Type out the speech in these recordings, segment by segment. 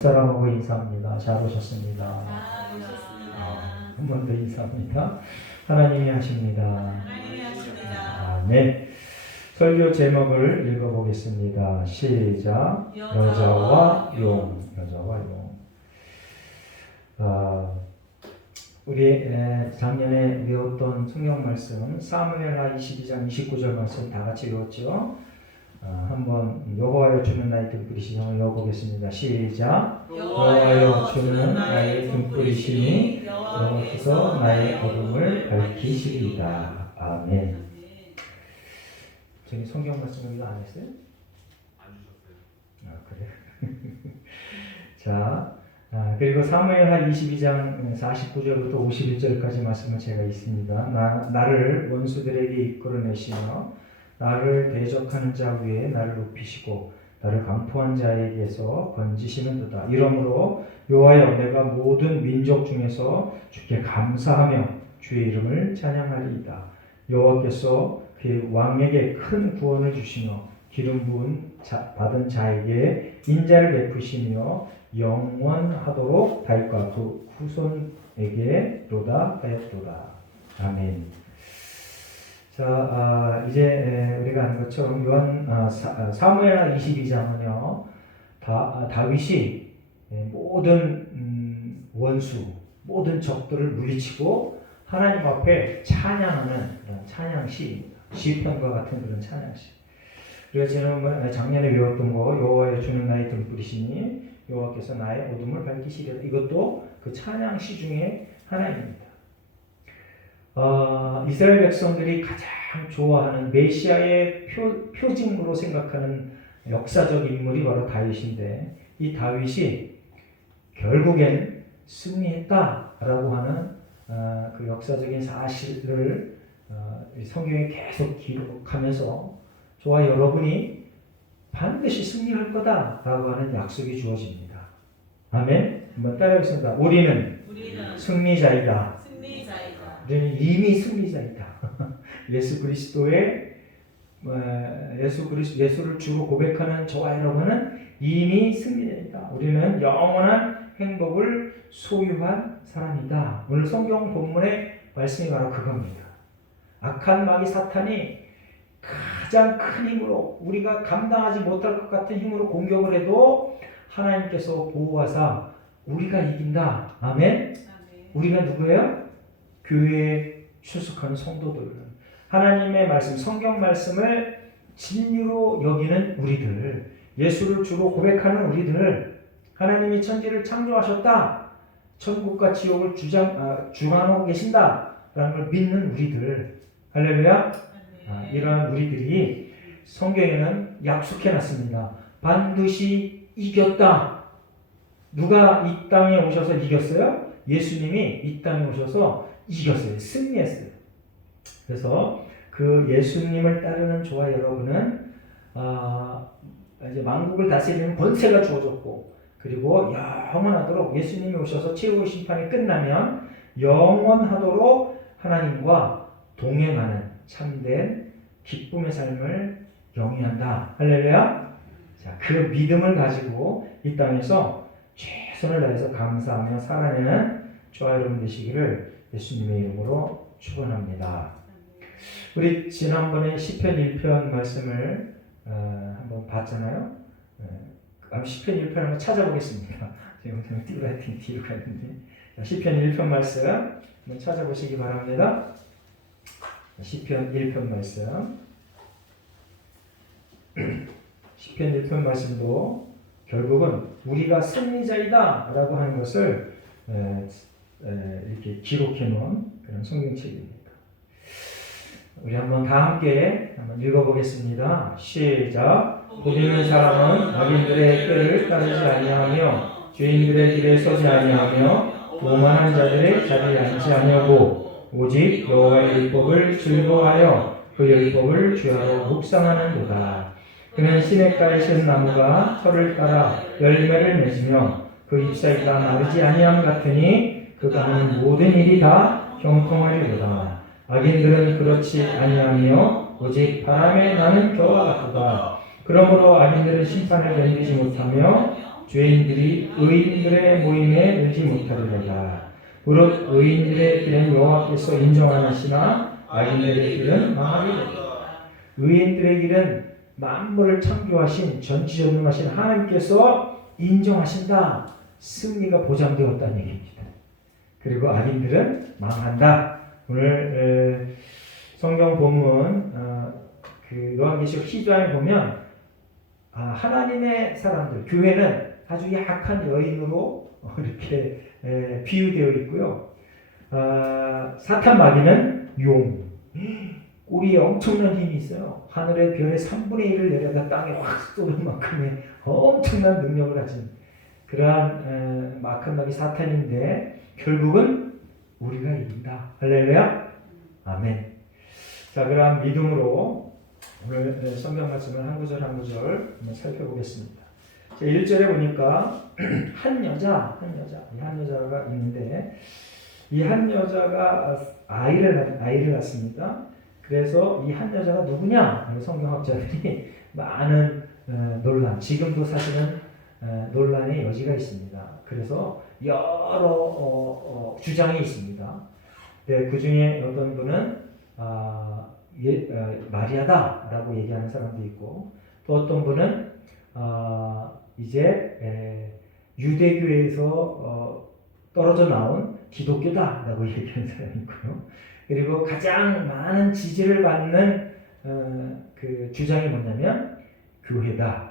사람하고 인사합니다. 잘 오셨습니다. 잘 오셨습니다. 한 번 더 인사합니다. 하나님이 하십니다. 하나님이 하십니다. 네. 설교 제목을 읽어보겠습니다. 시작. 여자와 용. 여자와 용. 우리 작년에 외웠던 성경 말씀 사무엘하 22장 29절 말씀 다 같이 외웠죠? 한번 여호와여 주는 나의 등불이시니 한번 외워보겠습니다. 시작. 여호와여 주는 나의 등불이시니 여호와께서 나의 어둠을 밝히시리이다. 아멘. 저기 성경 말씀 이거 안 했어요? 안 주셨어요. 그래. 자, 그리고 사무엘하 22장 49절부터 51절까지 말씀은 제가 있습니다. 나를 원수들에게 이끌어내시며 나를 대적하는 자 위에 나를 높이시고 나를 강포한 자에게서 건지시는도다. 이러므로 여호와여 내가 모든 민족 중에서 주께 감사하며 주의 이름을 찬양하리이다. 여호와께서 그 왕에게 큰 구원을 주시며 기름 부은 받은 자에게 인자를 베푸시며 영원하도록 다윗과 그 후손에게로다 하였도다. 아멘. 자, 이제 우리가 아는 것처럼 사무엘하 22장은요, 다윗이 모든 원수, 모든 적들을 물리치고 하나님 앞에 찬양하는 그런 찬양시입니다. 시편과 같은 그런 찬양시. 그래서 지금 작년에 외웠던 거, 여호와여 주는 나의 등불이시니 여호와께서 나의 어둠을 밝히시리라. 이것도 그 찬양시 중에 하나입니다. 이스라엘 백성들이 가장 좋아하는 메시아의 표징으로 생각하는 역사적 인물이 바로 다윗인데, 이 다윗이 결국엔 승리했다라고 하는 그 역사적인 사실을 성경에 계속 기록하면서 저와 여러분이 반드시 승리할 거다라고 하는 약속이 주어집니다. 아멘. 한번 따라하겠습니다. 우리는 승리자이다. 우리는 이미 승리자이다. 예수를 주로 고백하는 저와 여러분은 이미 승리자이다. 우리는 영원한 행복을 소유한 사람이다. 오늘 성경 본문의 말씀이 바로 그겁니다. 악한 마귀 사탄이 가장 큰 힘으로, 우리가 감당하지 못할 것 같은 힘으로 공격을 해도 하나님께서 보호하사 우리가 이긴다. 아멘. 우리가 누구예요? 교회에 출석하는 성도들, 하나님의 말씀, 성경 말씀을 진리로 여기는 우리들, 예수를 주로 고백하는 우리들, 하나님이 천지를 창조하셨다, 천국과 지옥을 주관하고 계신다라는 걸 믿는 우리들, 할렐루야. 이러한 우리들이 성경에는 약속해놨습니다. 반드시 이겼다. 누가 이 땅에 오셔서 이겼어요? 예수님이 이 땅에 오셔서 이겼어요. 승리했어요. 그래서 그 예수님을 따르는 저와 여러분은 이제 만국을 다스리는 권세가 주어졌고, 그리고 영원하도록 예수님이 오셔서 최후의 심판이 끝나면 영원하도록 하나님과 동행하는 참된 기쁨의 삶을 영위한다. 할렐루야. 자, 그 믿음을 가지고 이 땅에서 최선을 다해서 감사하며 살아내는 저와 여러분 되시기를 예수님의 이름으로 축원합니다. 우리 지난번에 시편 1편 말씀을 한번 봤잖아요. 시편 1편 한번 찾아보겠습니다. 지금 뒤로 가야 되는데. 시편 1편 말씀 한번 찾아보시기 바랍니다. 시편 1편 말씀. 시편 1편 말씀도 결국은 우리가 승리자이다 라고 하는 것을 이렇게 기록해 놓은 그런 성경책입니다. 우리 한번 다 함께 한번 읽어보겠습니다. 시작. 복 있는 사람은 악인들의 꾀를 따르지 아니하며 죄인들의 길에 서지 아니하며 오만한 자들의 자리에 앉지 아니하고 오직 여호와의 율법을 즐거워하여 그 율법을 주야로 묵상하는도다. 그는 시냇가에 신 나무가 철을 따라 열매를 맺으며 그 잎사귀가 마르지 아니함 같으니 그가 하는 모든 일이 다 형통하리로다. 악인들은 그렇지 아니하며 오직 바람에 나는 겨와 같도다. 그러므로 악인들은 심판을 견디지 못하며 죄인들이 의인들의 모임에 늘지 못하리로다. 무릇 의인들의 길은 여호와께서 인정하시나 악인들의 길은 망하리로다. 의인들의 길은 만물을 창조하신 전지전능하신 하나님께서 인정하신다. 승리가 보장되었다는 얘기입니다. 그리고 악인들은 망한다. 오늘 성경 본문 그 요한계시록 10장에 보면 하나님의 사람들, 교회는 아주 약한 여인으로 이렇게 비유되어 있고요. 사탄 마귀는 용, 꼬리에 엄청난 힘이 있어요. 하늘의 별의 3분의 1을 내려다 땅에 확 쏘는 만큼의 엄청난 능력을 가진 그러한 막한 사탄인데 결국은 우리가 이긴다. 할렐루야. 아멘. 자, 그럼 믿음으로 오늘 성경 말씀을 한 구절 한 구절 한번 살펴보겠습니다. 1절에 보니까 한 여자가 있는데 이 한 여자가 아이를 낳습니다. 그래서 이 한 여자가 누구냐? 성경학자들이 많은 논란, 지금도 사실은 논란의 여지가 있습니다. 그래서 여러 주장이 있습니다. 그 중에 어떤 분은 마리아다라고 얘기하는 사람도 있고, 또 어떤 분은 이제 유대교에서 떨어져 나온 기독교다라고 얘기하는 사람이 있고요. 그리고 가장 많은 지지를 받는 그 주장이 뭐냐면 교회다.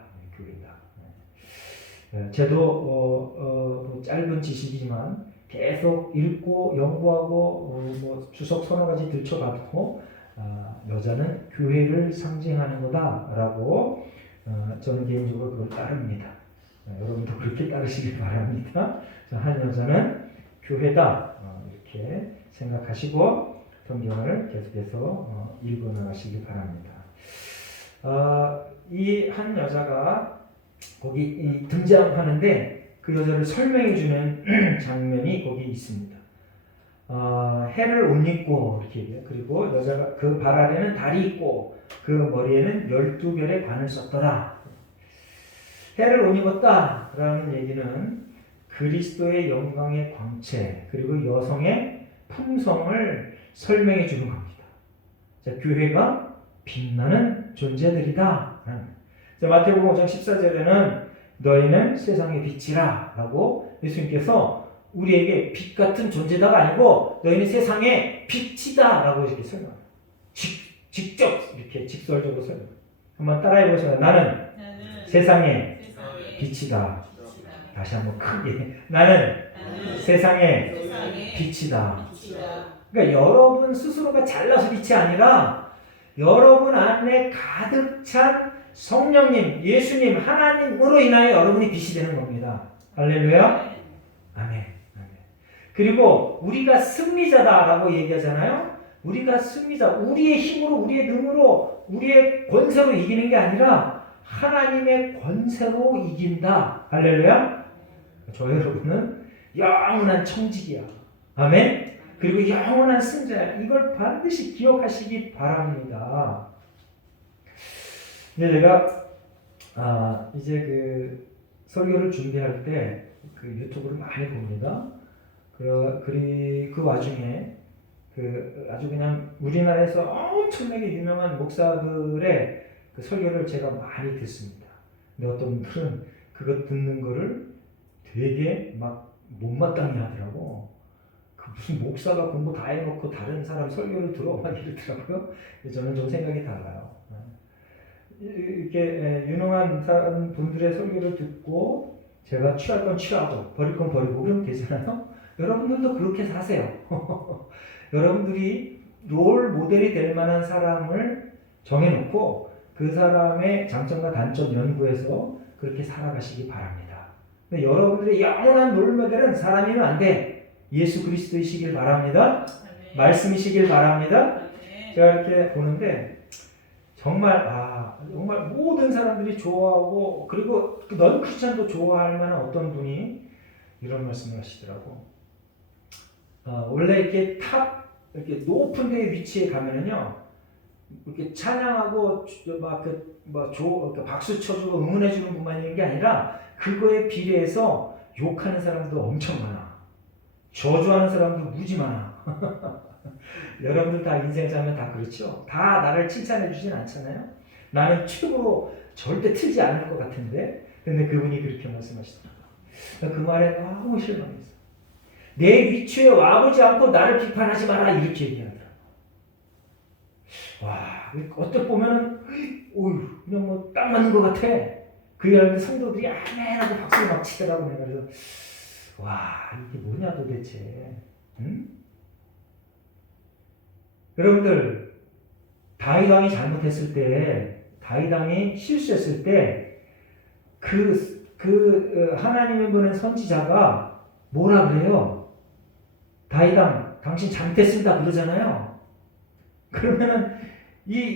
저도 짧은 지식이지만 계속 읽고 연구하고 뭐 주석 서너 가지 들춰봤고 여자는 교회를 상징하는 거다라고 저는 개인적으로 그걸 따릅니다. 여러분도 그렇게 따르시길 바랍니다. 한 여자는 교회다 이렇게 생각하시고 성경을 계속해서 읽어 나가시기 바랍니다. 이 한 여자가 거기 등장하는데 그 여자를 설명해 주는 장면이 거기 있습니다. 해를 옷 입고 이렇게 얘기해요. 그리고 여자가 그 발 아래는 달이 있고 그 머리에는 12별의 관을 썼더라. 해를 옷 입었다라는 얘기는 그리스도의 영광의 광채 그리고 여성의 품성을 설명해 주는 겁니다. 자, 교회가 빛나는 존재들이다. 자, 마태복음 5장 14절에는 너희는 세상의 빛이라 라고 예수님께서 우리에게 빛 같은 존재다가 아니고 너희는 세상의 빛이다 라고 이렇게 설명합니다. 직접 이렇게 직설적으로 설명합니다. 한번 따라해 보세요. 나는 세상의 빛이다. 다시 한번 크게. 나는 세상의 빛이다. 그러니까 여러분 스스로가 잘나서 빛이 아니라 여러분 안에 가득 찬 성령님, 예수님, 하나님으로 인하여 여러분이 빛이 되는 겁니다. 할렐루야. 아멘. 그리고 우리가 승리자다라고 얘기하잖아요. 우리가 승리자, 우리의 힘으로, 우리의 능으로, 우리의 권세로 이기는 게 아니라 하나님의 권세로 이긴다. 할렐루야. 저 여러분은 영원한 청직이야. 아멘. 그리고 영원한 승자야. 이걸 반드시 기억하시기 바랍니다. 근데 제가 이제 그 설교를 준비할 때 그 유튜브를 많이 봅니다. 그 와중에 그 아주 그냥 우리나라에서 엄청나게 유명한 목사들의 그 설교를 제가 많이 듣습니다. 근데 어떤 분들은 그거 듣는 거를 되게 막 못마땅해 하더라고. 그 무슨 목사가 공부 다 해놓고 다른 사람 설교를 들어 막 이러더라고요. 저는 좀 생각이 달라요. 이렇게 유능한 사람 분들의 설교를 듣고 제가 취할 건 취하고 버릴 건 버리고 그러면 되잖아요. 여러분들도 그렇게 사세요. 여러분들이 롤 모델이 될 만한 사람을 정해놓고 그 사람의 장점과 단점 연구해서 그렇게 살아가시기 바랍니다. 근데 여러분들의 영원한 롤 모델은 사람이면 안 돼. 예수 그리스도이시길 바랍니다. 말씀이시길 바랍니다. 제가 이렇게 보는데 정말 모든 사람들이 좋아하고 그리고 넌 크리스찬도 좋아할 만한 어떤 분이 이런 말씀을 하시더라고. 원래 이렇게 이렇게 높은 데 위치에 가면은요, 이렇게 찬양하고 박수 쳐주고 응원해주는 분만 있는 게 아니라 그거에 비례해서 욕하는 사람도 엄청 많아. 저주하는 사람도 무지 많아. 여러분들 다 인생 살면 다 그렇죠? 다 나를 칭찬해 주진 않잖아요? 나는 최고로 절대 틀지 않을 것 같은데, 근데 그분이 그렇게 말씀하시더라고요. 그 말에 너무 실망했어. 내 위치에 와보지 않고 나를 비판하지 마라, 이렇게 얘기하더라고요. 와, 어떻게 보면은, 어휴, 그냥 뭐 딱 맞는 것 같아. 그 얘기하는데 성도들이 아멘 하고 박수를 막 치더라고. 내가 그래서, 와, 이게 뭐냐 도대체. 응? 여러분들, 다윗 왕이 잘못했을 때, 다윗 왕이 실수했을 때, 하나님의 보낸 선지자가 뭐라 그래요? 다윗 왕, 당신 잘못했습니다 그러잖아요. 그러면은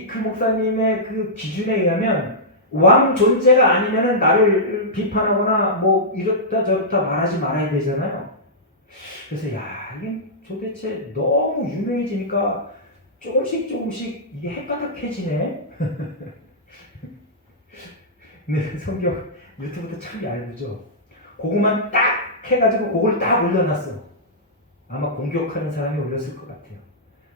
그 목사님의 그 기준에 의하면 왕 존재가 아니면은 나를 비판하거나 뭐 이렇다 저렇다 말하지 말아야 되잖아요. 그래서 야, 이게 도대체 너무 유명해지니까 조금씩 이게 헷가닥해지네. 근데 성경 유튜브도 참 얇죠. 그거만 딱 해가지고 그걸 딱 올려놨어. 아마 공격하는 사람이 올렸을 것 같아요.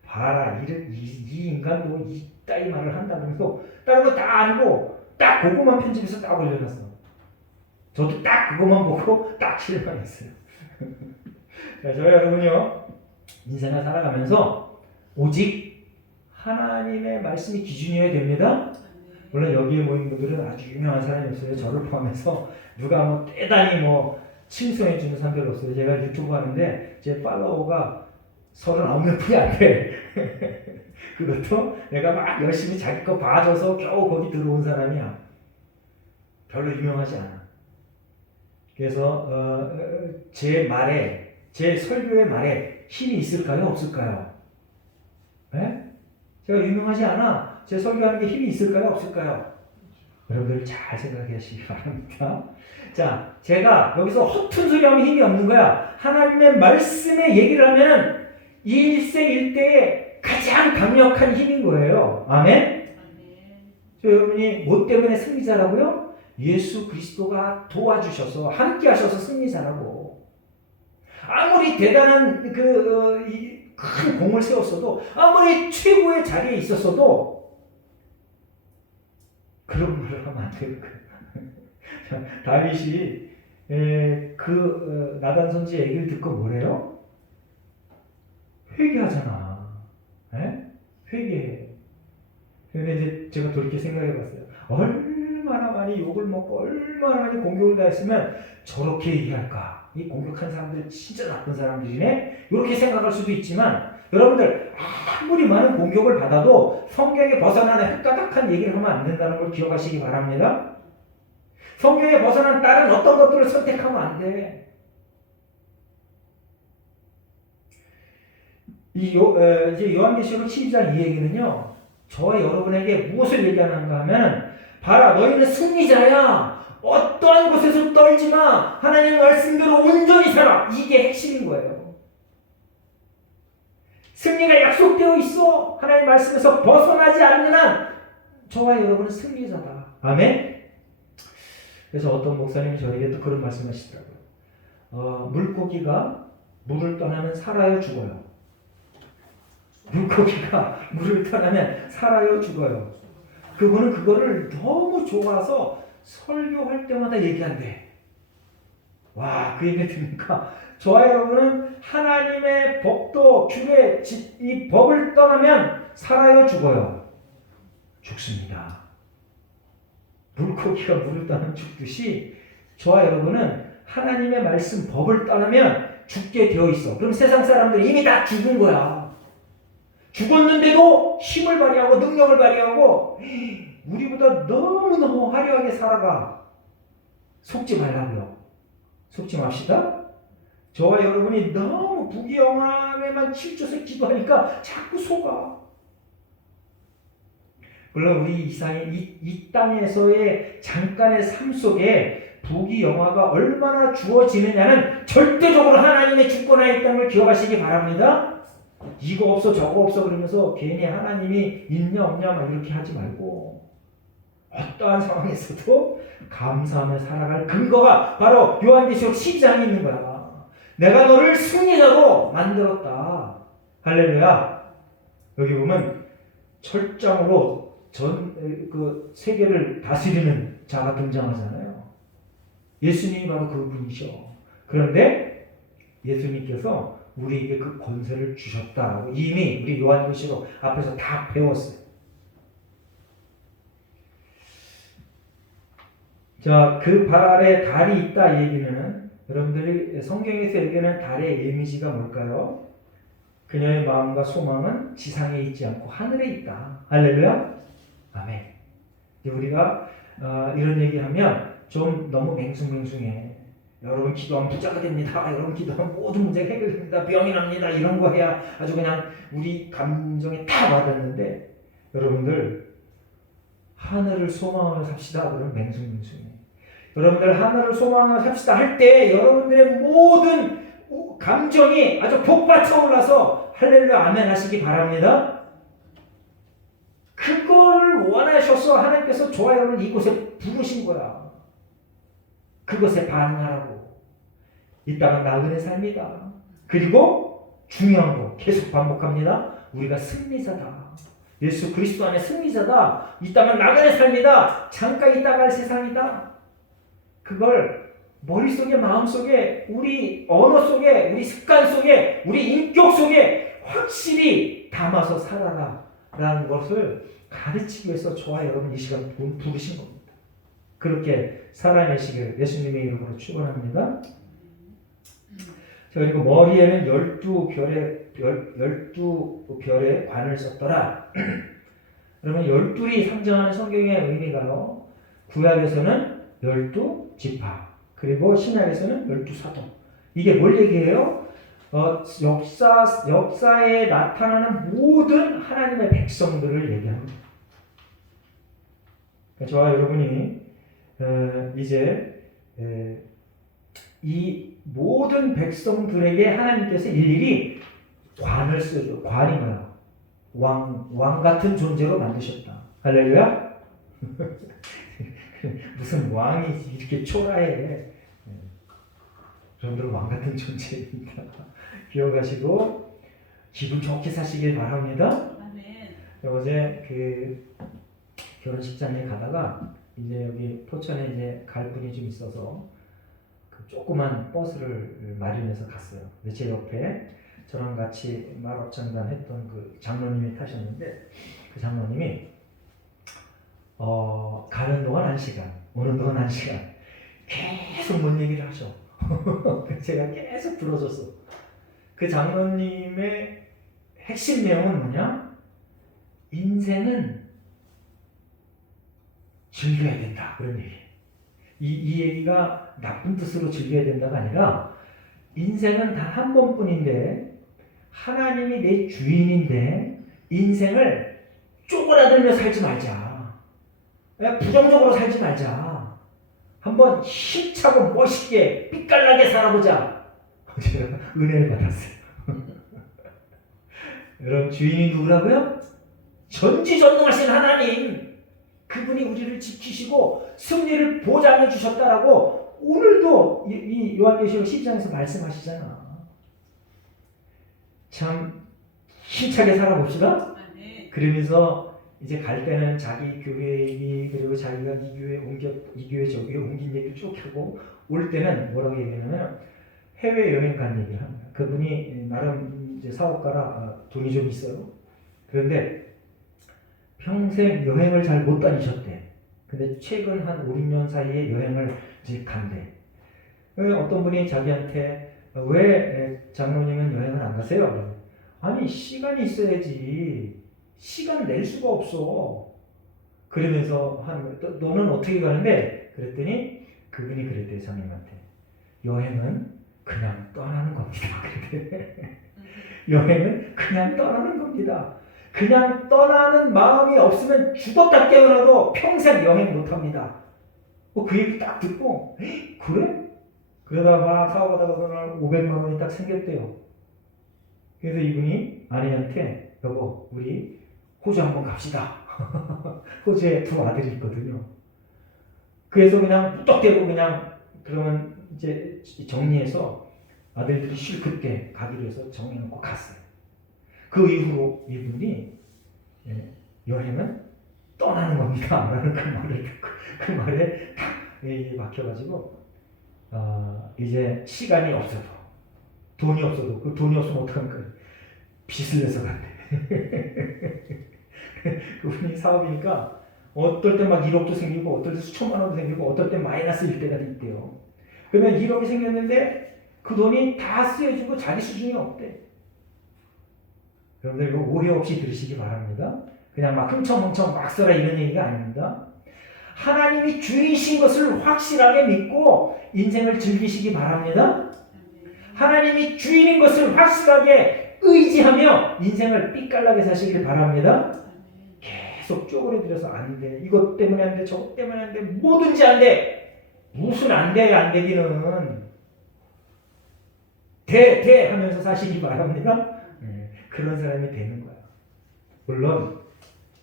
봐라, 이 인간도 이따위 말을 한다 그러면서 다른 거 다 아니고 딱 그거만 편집해서 딱 올려놨어. 저도 딱 그것만 보고 딱 실망했어요. 자, 저희 여러분요, 인생을 살아가면서 오직 하나님의 말씀이 기준이어야 됩니다. 물론 여기에 모인 분들은 아주 유명한 사람이 없어요. 저를 포함해서 누가 뭐 대단히 뭐 칭송해 주는 사람 별로 없어요. 제가 유튜브 하는데 제 팔로워가 39명 뿐이 안 돼. 그것도 내가 막 열심히 자기 거 봐줘서 겨우 거기 들어온 사람이야. 별로 유명하지 않아. 그래서 제 설교의 말에 힘이 있을까요? 없을까요? 네? 제가 유명하지 않아. 제 설교하는 게 힘이 있을까요? 없을까요? 여러분들 잘 생각하시기 바랍니다. 자, 제가 여기서 허튼 소리 하면 힘이 없는 거야. 하나님의 말씀에 얘기를 하면 일생일대에 가장 강력한 힘인 거예요. 아멘? 여러분이 뭐 때문에 승리자라고요? 예수 그리스도가 도와주셔서 함께 하셔서 승리자라고. 아무리 대단한 큰 공을 세웠어도, 아무리 최고의 자리에 있었어도 그런 말을 하면 안 되는 거예요. 다윗이 나단 선지의 얘기를 듣고 뭐래요? 회개하잖아. 회개해. 근데 이제 제가 돌이켜 생각해봤어요. 얼마나 많이 욕을 먹고 얼마나 많이 공격을 당했으면 저렇게 얘기할까? 이 공격한 사람들은 진짜 나쁜 사람들이네? 이렇게 생각할 수도 있지만, 여러분들 아무리 많은 공격을 받아도 성경에 벗어나는 헷가닥한 얘기를 하면 안 된다는 걸 기억하시기 바랍니다. 성경에 벗어난 다른 어떤 것들을 선택하면 안 돼. 이제 요한계시록 12장 이 얘기는요, 저와 여러분에게 무엇을 얘기하는가 하면, 봐라, 너희는 승리자야. 어떠한 곳에서 떨지 마. 하나님의 말씀대로 온전히 살아. 이게 핵심인 거예요. 승리가 약속되어 있어. 하나님의 말씀에서 벗어나지 않는 한 저와 여러분은 승리자다. 아멘? 그래서 어떤 목사님이 저에게 또 그런 말씀을 하시더라고요. 물고기가 물을 떠나면 살아요, 죽어요? 물고기가 물을 떠나면 살아요, 죽어요? 그분은 그거를 너무 좋아서 설교할 때마다 얘기한대. 와, 그 얘기 들으니까 저와 여러분은 하나님의 법도 규례, 이 법을 떠나면 살아요, 죽어요? 죽습니다. 물고기가 물을 떠나면 죽듯이 저와 여러분은 하나님의 말씀, 법을 떠나면 죽게 되어 있어. 그럼 세상 사람들이 이미 다 죽은 거야. 죽었는데도 힘을 발휘하고 능력을 발휘하고 우리보다 너무너무 화려하게 살아가. 속지 말라고요. 속지 맙시다. 저와 여러분이 너무 부귀영화에만 치우쳐서 기도하니까 자꾸 속아. 물론 우리 이 땅에서의 잠깐의 삶 속에 부귀영화가 얼마나 주어지느냐는 절대적으로 하나님의 주권하에 있다는 걸 기억하시기 바랍니다. 이거 없어 저거 없어 그러면서 괜히 하나님이 있냐 없냐 막 이렇게 하지 말고 어떠한 상황에서도 감사하며 살아갈 근거가 바로 요한계시록 12장에 있는 거야. 내가 너를 승리자로 만들었다. 할렐루야. 여기 보면 철장으로 그 세계를 다스리는 자가 등장하잖아요. 예수님이 바로 그분이셔. 그런데 예수님께서 우리에게 그 권세를 주셨다고 이미 우리 요한계시록 앞에서 다 배웠어요. 자, 그 발에 달이 있다 얘기는 여러분들이 성경에서 얘기하는 달의 이미지가 뭘까요? 그녀의 마음과 소망은 지상에 있지 않고 하늘에 있다. 할렐루야. 아멘. 우리가 이런 얘기하면 좀 너무 맹숭맹숭해. 여러분 기도하면 부자가 됩니다. 여러분 기도하면 모든 문제가 해결됩니다. 병이 납니다. 이런 거 해야 아주 그냥 우리 감정에 다 와닿는데 여러분들 하늘을 소망하며 삽시다. 그러면 맹숭맹숭해. 여러분들 하늘을 소망하며 삽시다 할 때 여러분들의 모든 감정이 아주 복받쳐 올라서 할렐루야 아멘 하시기 바랍니다. 그걸 원하셔서 하나님께서 저와 여러분을 이곳에 부르신 거야. 그것에 반응하라고. 이 땅은 나그네 삶이다. 그리고 중요한 거 계속 반복합니다. 우리가 승리자다. 예수 그리스도 안에 승리자다. 이 땅은 나그네 삶이다. 잠깐 있다 갈 세상이다. 그걸 머릿속에 마음속에 우리 언어 속에 우리 습관 속에 우리 인격 속에 확실히 담아서 살아라 라는 것을 가르치기 위해서 저와 여러분 이 시간 부르신 겁니다. 그렇게 살아내시길 예수님의 이름으로 축원합니다. 그리고 머리에는 12별의 관을 썼더라. 그러면 12이 상징하는 성경의 의미가요. 구약에서는 12지파 그리고 신약에서는 12사도. 이게 뭘 얘기해요? 역사에 나타나는 모든 하나님의 백성들을 얘기합니다. 저와 여러분이 이제 이 모든 백성들에게 하나님께서 일일이 관을 쓰죠. 관이 뭐야? 왕 같은 존재로 만드셨다. 할렐루야? 무슨 왕이 이렇게 초라해. 여러분들 왕 같은 존재입니다. 기억하시고 기분 좋게 사시길 바랍니다. 아멘. 어제 그 결혼식장에 가다가 이제 여기 포천에 이제 갈 분이 좀 있어서 그 조그만 버스를 마련해서 갔어요. 근데 제 옆에 저랑 같이 말업장단 했던 그 장로님이 타셨는데 그 장로님이 가는 동안 1시간, 오는 동안 1시간 계속 뭔 얘기를 하셔. 제가 계속 들어줬어. 그 장로님의 핵심 내용은 뭐냐? 인생은 즐겨야 된다. 그런 얘기. 이 얘기가 나쁜 뜻으로 즐겨야 된다가 아니라 인생은 단 한 번뿐인데 하나님이 내 주인인데 인생을 쪼그라들며 살지 말자. 부정적으로 살지 말자. 한번 힘차고 멋있게 삐깔나게 살아보자. 제가 은혜를 받았어요. 여러분 주인이 누구라고요? 전지전능하신 하나님. 그분이 우리를 지키시고 승리를 보장해 주셨다라고 오늘도 이 요한계시록 10장에서 말씀하시잖아. 참 힘차게 살아봅시다. 그러면서 이제 갈 때는 자기 교회 얘기 그리고 자기가 이 교회 저 교회 옮긴 얘기를 쭉 하고 올 때는 뭐라고 얘기하냐면 해외 여행 간 얘기를 합니다. 그분이 나름 이제 사업가라 돈이 좀 있어요. 그런데 평생 여행을 잘 못 다니셨대. 근데 최근 한 5, 6년 사이에 여행을 이제 간대. 어떤 분이 자기한테 왜 장로님은 여행을 안 가세요? 아니 시간이 있어야지. 시간 낼 수가 없어. 그러면서 너는 어떻게 가는데? 그랬더니 그분이 그랬대요. 장님한테. 여행은 그냥 떠나는 겁니다. 여행은 그냥 떠나는 겁니다. 그냥 떠나는 마음이 없으면 죽었다 깨어나도 평생 여행 못합니다. 그 얘기 딱 듣고 그래? 그러다가 막 사업하다가 그날 500만 원이 딱 생겼대요. 그래서 이분이 아내한테 여보 우리 호주 한번 갑시다. 호주에 두 아들이 있거든요. 그래서 그냥 무턱대고 그냥 그러면 이제 정리해서 아들들이 쉴 그때 가기로 해서 정해놓고 갔어요. 그 이후로 이분이 여행은 떠나는 겁니다. 라는 그 말을 듣고 그 말에 딱 막혀가지고 이제 시간이 없어도 돈이 없어도 그 돈이 없으면 어떡합니까? 빚을 내서 간대. 그분이 사업이니까 어떨 때 막 1억도 생기고 어떨 때 수천만 원도 생기고 어떨 때 마이너스일 때가 있대요. 그러면 1억이 생겼는데 그 돈이 다 쓰여지고 자기 수준이 없대. 여러분들 이거 오해 없이 들으시기 바랍니다. 그냥 막 흥청흥청 막 써라 이런 얘기가 아닙니다. 하나님이 주이신 것을 확실하게 믿고 인생을 즐기시기 바랍니다. 하나님이 주인인 것을 확실하게 의지하며 인생을 삐깔나게 사시길 바랍니다. 계속 쪼그려들여서 안 돼. 이것 때문에 안 돼. 저것 때문에 안 돼. 뭐든지 안 돼. 무슨 안 돼. 안 되기는. 돼 하면서 사시기 바랍니다. 그런 사람이 되는 거야. 물론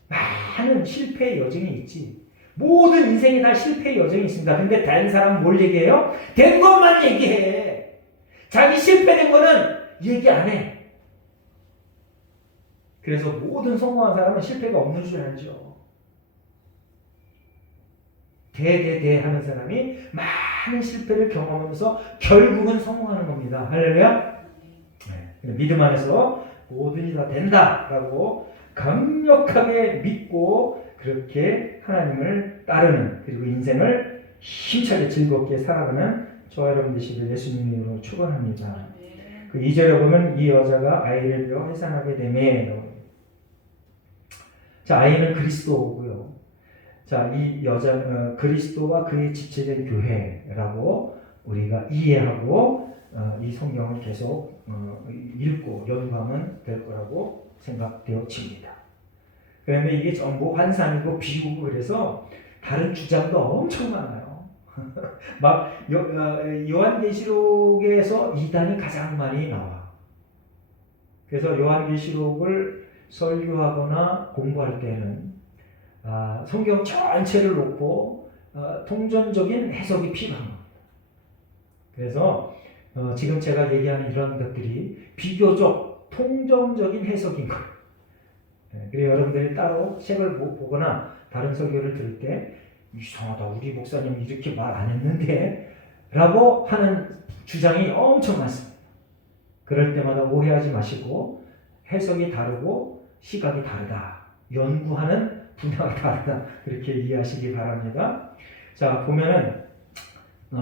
많은 실패의 여정이 있지. 모든 인생에 다 실패의 여정이 있습니다. 근데 된 사람은 뭘 얘기해요? 된 것만 얘기해. 자기 실패된 거는 얘기 안 해. 그래서 모든 성공한 사람은 실패가 없는 줄 알죠. 대 하는 사람이 많은 실패를 경험하면서 결국은 성공하는 겁니다. 할렐루야. 믿음 안에서 모든 일이 다 된다라고 강력하게 믿고 그렇게 하나님을 따르는 그리고 인생을 힘차게 즐겁게 살아가는 저와 여러분 되시길 예수님 이름으로 축원합니다. 그 2절에 보면 이 여자가 아이를 벼 해산하게 되매. 자, 아이는 그리스도고요. 자, 이 여자 그리스도와 그의 집체된 교회라고 우리가 이해하고 이 성경을 계속 읽고 연구하면 될 거라고 생각되어집니다. 그런데 이게 전부 환상이고 비유고 그래서 다른 주장도 엄청 많아요. 막 요한계시록에서 이단이 가장 많이 나와. 그래서 요한계시록을 설교하거나 공부할 때는 성경 전체를 놓고 통전적인 해석이 필요한 겁니다. 그래서 지금 제가 얘기하는 이런 것들이 비교적 통정적인 해석인 거예요. 그래서 여러분들이 따로 책을 보거나 다른 설교를 들을 때 이상하다, 우리 목사님이 이렇게 말 안 했는데 라고 하는 주장이 엄청 많습니다. 그럴 때마다 오해하지 마시고 해석이 다르고 시각이 다르다, 연구하는 분야가 다르다, 그렇게 이해하시기 바랍니다. 자, 보면은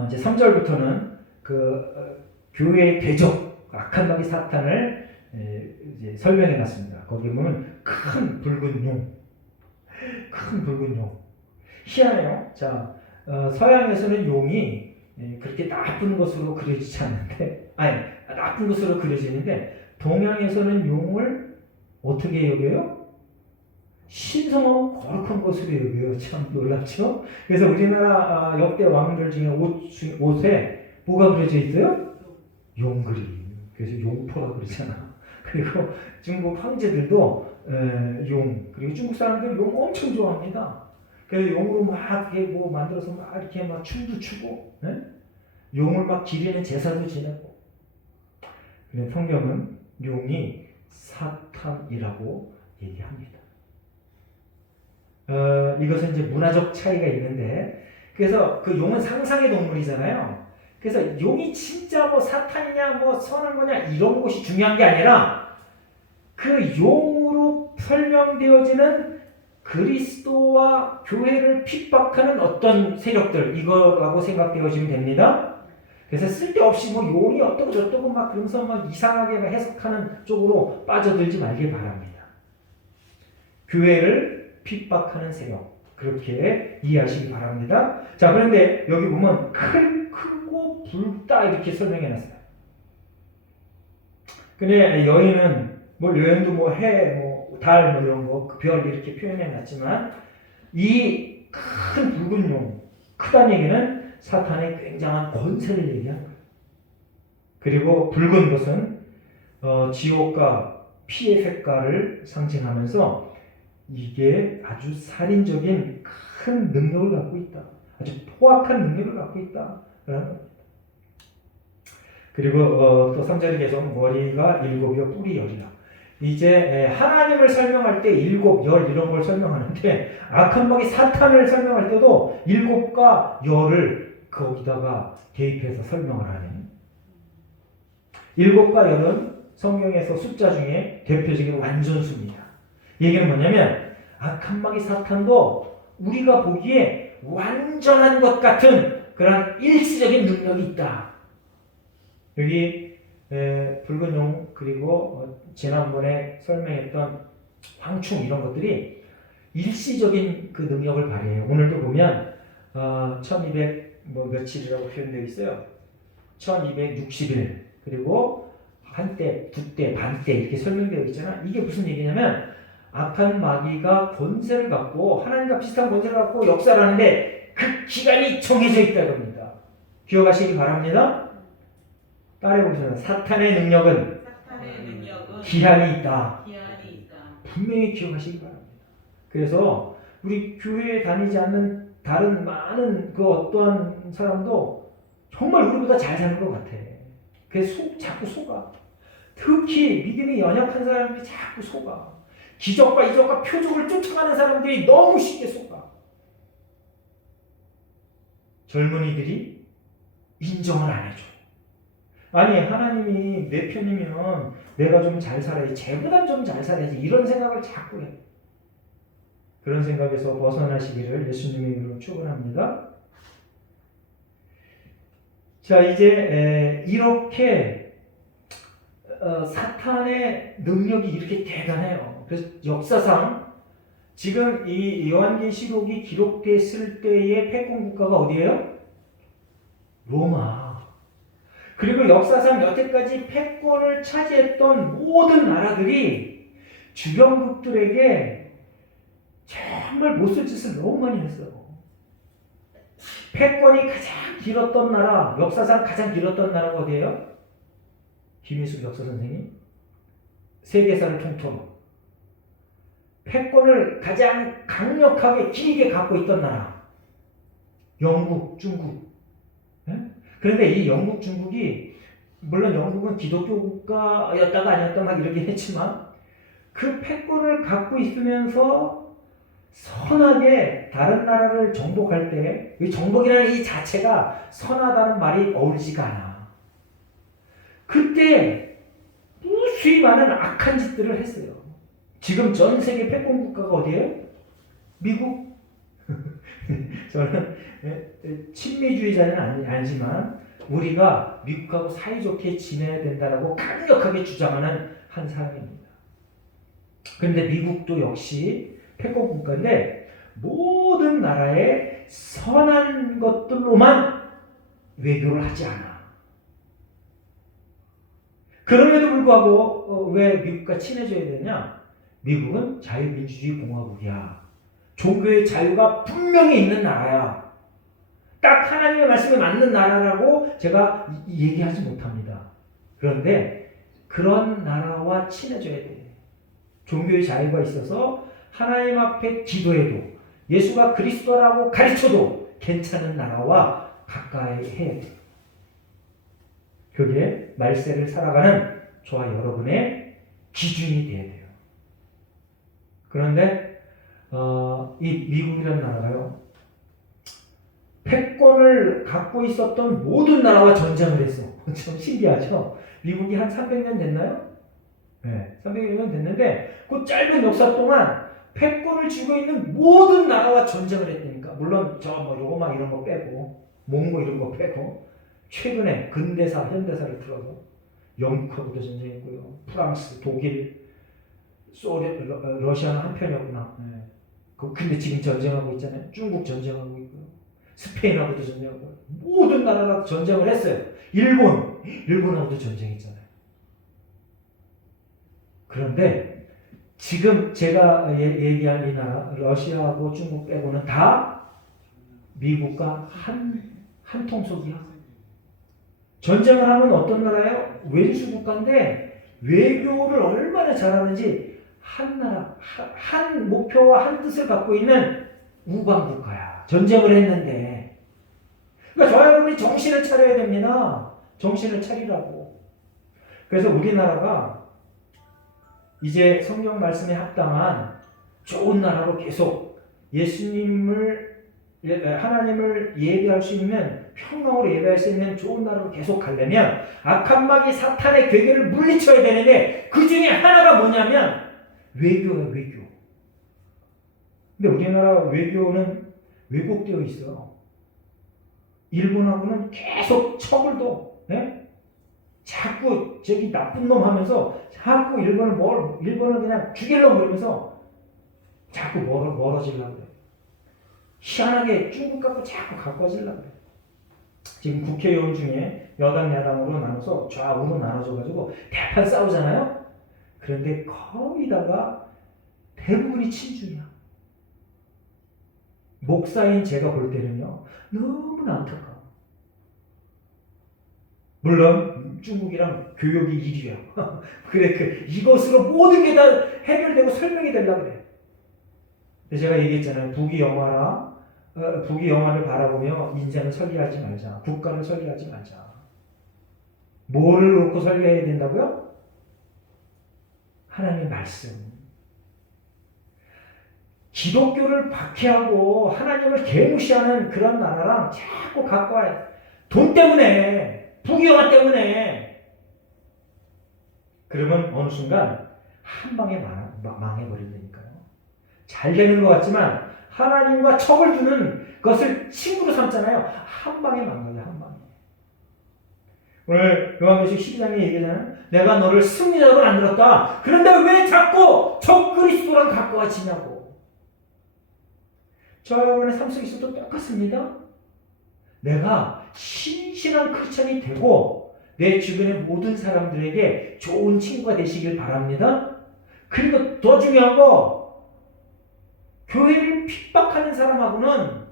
이제 3절부터는 그 교회의 대적 악한 마귀 사탄을 이제 설명해 놨습니다. 거기 보면 큰 붉은 용, 희한해요. 자, 서양에서는 용이 그렇게 나쁜 것으로 그려지지 않는데, 나쁜 것으로 그려지는데 동양에서는 용을 어떻게 여겨요? 신성하고 거룩한 것으로 여겨요. 참 놀랍죠? 그래서 우리나라 역대 왕들 중에 옷에 뭐가 그려져 있어요? 용 그림. 그래서 용포라고 그러잖아. 그리고 중국 황제들도 용, 그리고 중국 사람들 용 엄청 좋아합니다. 그래서 용으로 막 뭐 만들어서 막 이렇게 막 춤도 추고, 용을 막 기리는 제사도 지내고. 근데 성경은 용이 사탄이라고 얘기합니다. 이것은 이제 문화적 차이가 있는데, 그래서 그 용은 상상의 동물이잖아요. 그래서 용이 진짜 뭐 사탄이냐 뭐 선한 거냐 이런 것이 중요한 게 아니라 그 용으로 설명되어지는 그리스도와 교회를 핍박하는 어떤 세력들, 이거라고 생각되어지면 됩니다. 그래서 쓸데없이 뭐 용이 어떠고 저떠고 막 그러면서 막 이상하게 해석하는 쪽으로 빠져들지 말길 바랍니다. 교회를 핍박하는 세력, 그렇게 이해하시기 바랍니다. 자, 그런데 여기 보면 크고 붉다 이렇게 설명해 놨어요. 근데 여인은 뭐 여인도 뭐 해, 뭐 달, 뭐 이런 거, 별 이렇게 표현해 놨지만 이 큰 붉은 용, 크다는 얘기는 사탄의 굉장한 권세를 얘기하는 거예요. 그리고 붉은 것은 지옥과 피의 색깔을 상징하면서 이게 아주 살인적인 큰 능력을 갖고 있다. 아주 포악한 능력을 갖고 있다라는 겁니다. 그리고 또 3절에 계속 머리가 일곱이요 뿔이 열이라. 이제 하나님을 설명할 때 일곱, 열 이런 걸 설명하는데 악한 마귀 사탄을 설명할 때도 일곱과 열을 거기다가 대입해서 설명을 하는. 일곱과 열은 성경에서 숫자 중에 대표적인 완전수입니다. 얘기는 뭐냐면 악한 마귀 사탄도 우리가 보기에 완전한 것 같은 그런 일시적인 능력이 있다. 여기 붉은 용 그리고 지난번에 설명했던 황충 이런 것들이 일시적인 그 능력을 발휘해요. 오늘도 보면 1200 뭐 며칠이라고 표현되어 있어요. 1260일 그리고 한때, 두때, 반때 이렇게 설명되어 있잖아. 이게 무슨 얘기냐면 악한 마귀가 권세를 갖고 하나님과 비슷한 권세를 갖고 역사를 하는데 그 기간이 정해져 있다고 합니다. 기억하시기 바랍니다. 따라해보세요. 사탄의 능력은 기한이 있다. 분명히 기억하시기 바랍니다. 그래서 우리 교회에 다니지 않는 다른 많은 그 어떠한 사람도 정말 우리보다 잘 사는 것 같아. 그래서 자꾸 속아. 특히 믿음이 연약한 사람들이 자꾸 속아. 기적과 이적과 표적을 쫓아가는 사람들이 너무 쉽게 속아. 젊은이들이 인정을 안 해줘. 아니 하나님이 내 편이면 내가 좀 잘 살아야지, 쟤보단 좀 잘 살아야지 이런 생각을 자꾸 해. 그런 생각에서 벗어나시기를 예수님의 이름으로 축원합니다. 자 이제 이렇게 사탄의 능력이 이렇게 대단해요. 그래서 역사상 지금 이 요한계시록이 기록됐을 때의 패권 국가가 어디예요? 로마. 그리고 역사상 여태까지 패권을 차지했던 모든 나라들이 주변국들에게 정말 못쓸 짓을 너무 많이 했어요. 패권이 가장 길었던 나라, 역사상 가장 길었던 나라가 어디예요? 김희숙 역사 선생님. 세계사를 통틀어 패권을 가장 강력하게 길게 갖고 있던 나라. 영국, 중국. 그런데 이 영국, 중국이 물론 영국은 기독교 국가였다가 아니었다 막 이러긴 했지만 그 패권을 갖고 있으면서 선하게 다른 나라를 정복할 때 이 정복이라는 이 자체가 선하다는 말이 어울리지가 않아. 그때 무수히 많은 악한 짓들을 했어요. 지금 전 세계 패권 국가가 어디예요? 미국? 저는 친미주의자는 아니지만 우리가 미국하고 사이좋게 지내야 된다라고 강력하게 주장하는 한 사람입니다. 그런데 미국도 역시 패권 국가인데 모든 나라의 선한 것들로만 외교를 하지 않아. 그럼에도 불구하고 왜 미국과 친해져야 되냐? 미국은 자유민주주의 공화국이야. 종교의 자유가 분명히 있는 나라야. 딱 하나님의 말씀에 맞는 나라라고 제가 얘기하지 못합니다. 그런데 그런 나라와 친해져야 돼. 종교의 자유가 있어서 하나님 앞에 기도해도 예수가 그리스도라고 가르쳐도 괜찮은 나라와 가까이 해야 돼. 그게 말세를 살아가는 저와 여러분의 기준이 돼야 돼요. 그런데 이 미국이라는 나라가요, 패권을 갖고 있었던 모든 나라와 전쟁을 했어. 좀 신기하죠? 미국이 한 300년 됐나요? 네, 300년 됐는데 그 짧은 역사 동안 패권을 쥐고 있는 모든 나라와 전쟁을 했다니까. 물론 로마 이런 거 빼고 몽고 이런 거 빼고 최근에 근대사, 현대사를 틀어서 영국하고도 전쟁했고요. 프랑스, 독일, 소련, 러시아는 한편이었구나. 네. 근데 지금 전쟁하고 있잖아요. 중국 전쟁하고 있고요. 스페인하고도 전쟁하고 모든 나라랑 전쟁을 했어요. 일본하고도 전쟁했잖아요. 그런데 지금 제가 얘기한 이 나라, 러시아하고 중국 빼고는 다 미국과 한 통속이야. 전쟁을 하면 어떤 나라예요? 왼수 국가인데 외교를 얼마나 잘하는지 한 나라, 한 목표와 한 뜻을 갖고 있는 우방 국가야. 전쟁을 했는데 그러니까 저와 여러분이 정신을 차려야 됩니다. 정신을 차리라고. 그래서 우리나라가 이제 성경 말씀에 합당한 좋은 나라로 계속 하나님을 예배할 수 있는, 평강으로 예배할 수 있는 좋은 나라로 계속 가려면 악한 마귀 사탄의 괴계를 물리쳐야 되는데, 그 중에 하나가 뭐냐면 외교예요. 외교. 근데 우리나라 외교는 왜곡되어 있어. 일본하고는 계속 척을 둬. 네? 자꾸 저기 나쁜 놈 하면서 자꾸 일본을 그냥 죽이려고 그러면서 자꾸 멀어지려고 그래. 희한하게 중국 갖고 자꾸 가까워지려고 그래. 지금 국회의원 중에 여당 야당으로 나눠서 좌우로 나눠져가지고 대판 싸우잖아요. 그런데 거의 다가 대부분이 친중이야. 목사인 제가 볼 때는요, 너무나 안타까워. 물론 중국이랑 교역이 1위야. 그래, 이것으로 모든 게 다 해결되고 설명이 되려고 그래. 근데 제가 얘기했잖아요. 북이 영화를 바라보며 인생을 설계하지 말자. 국가를 설계하지 말자. 뭐를 놓고 설계해야 된다고요? 하나님의 말씀. 기독교를 박해하고 하나님을 개무시하는 그런 나라랑 자꾸 가까워요. 돈 때문에, 부귀영화 때문에. 그러면 어느 순간 한 방에 망해버린다니까요. 잘 되는 것 같지만 하나님과 척을 두는 것을 친구로 삼잖아요. 한 방에 망가요. 한 방에. 오늘 요한계시록 12장에 얘기하잖아요. 내가 너를 승리자로 만들었다. 그런데 왜 자꾸 적그리스도랑 가까워지냐고. 저 여러분의 삶 속에서도 똑같습니다. 내가 신실한 크리스천이 되고 내 주변의 모든 사람들에게 좋은 친구가 되시길 바랍니다. 그리고 더 중요한 거, 교회를 핍박하는 사람하고는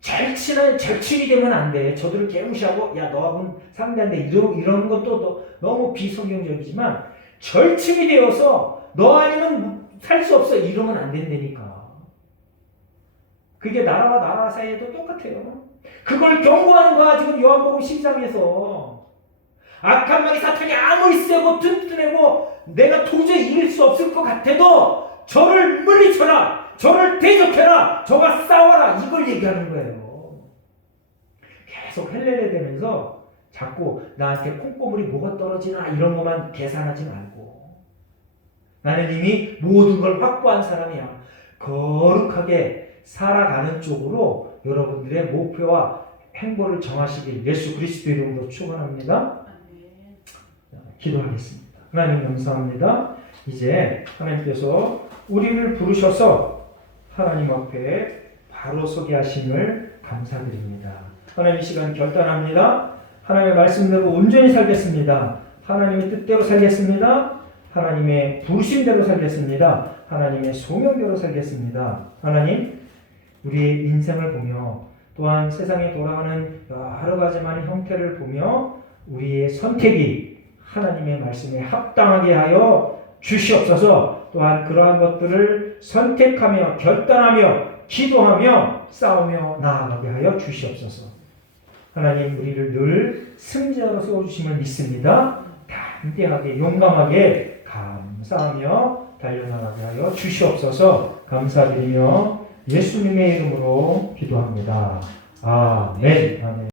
절친이 되면 안 돼. 저들을 개무시하고 야 너하고는 상대한데 이런 것도 너무 비성경적이지만, 절친이 되어서 너 아니면 살 수 없어 이러면 안 된다니까. 그게 나라와 나라 사이에도 똑같아요. 그걸 경고하는 거야 지금 요한복음 10장에서. 악한 마귀 사탄이 아무리 세고 튼튼하고 내가 도저히 이길 수 없을 것 같아도 저를 물리쳐라, 저를 대적해라, 저와 싸워라, 이걸 얘기하는 거예요. 계속 헬레레 되면서 자꾸 나한테 콩고물이 뭐가 떨어지나 이런 것만 계산하지 말고, 나는 이미 모든 걸 확보한 사람이야. 거룩하게 살아가는 쪽으로 여러분들의 목표와 행보를 정하시길 예수 그리스도 이름으로 축원합니다. 기도하겠습니다. 하나님 감사합니다. 이제 하나님께서 우리를 부르셔서 하나님 앞에 바로 서게 하심을 감사드립니다. 하나님 이 시간 결단합니다. 하나님의 말씀대로 온전히 살겠습니다. 하나님의 뜻대로 살겠습니다. 하나님의 부르심대로 살겠습니다. 하나님의 소명대로 살겠습니다. 하나님, 우리의 인생을 보며 또한 세상에 돌아가는 여러 가지 많은 형태를 보며 우리의 선택이 하나님의 말씀에 합당하게 하여 주시옵소서. 또한 그러한 것들을 선택하며 결단하며 기도하며 싸우며 나아가게 하여 주시옵소서. 하나님, 우리를 늘 승자로 세워주심을 믿습니다. 담대하게 용감하게 감사하며 달려나가게 하여 주시옵소서. 감사드리며 예수님의 이름으로 기도합니다. 아멘. 아멘.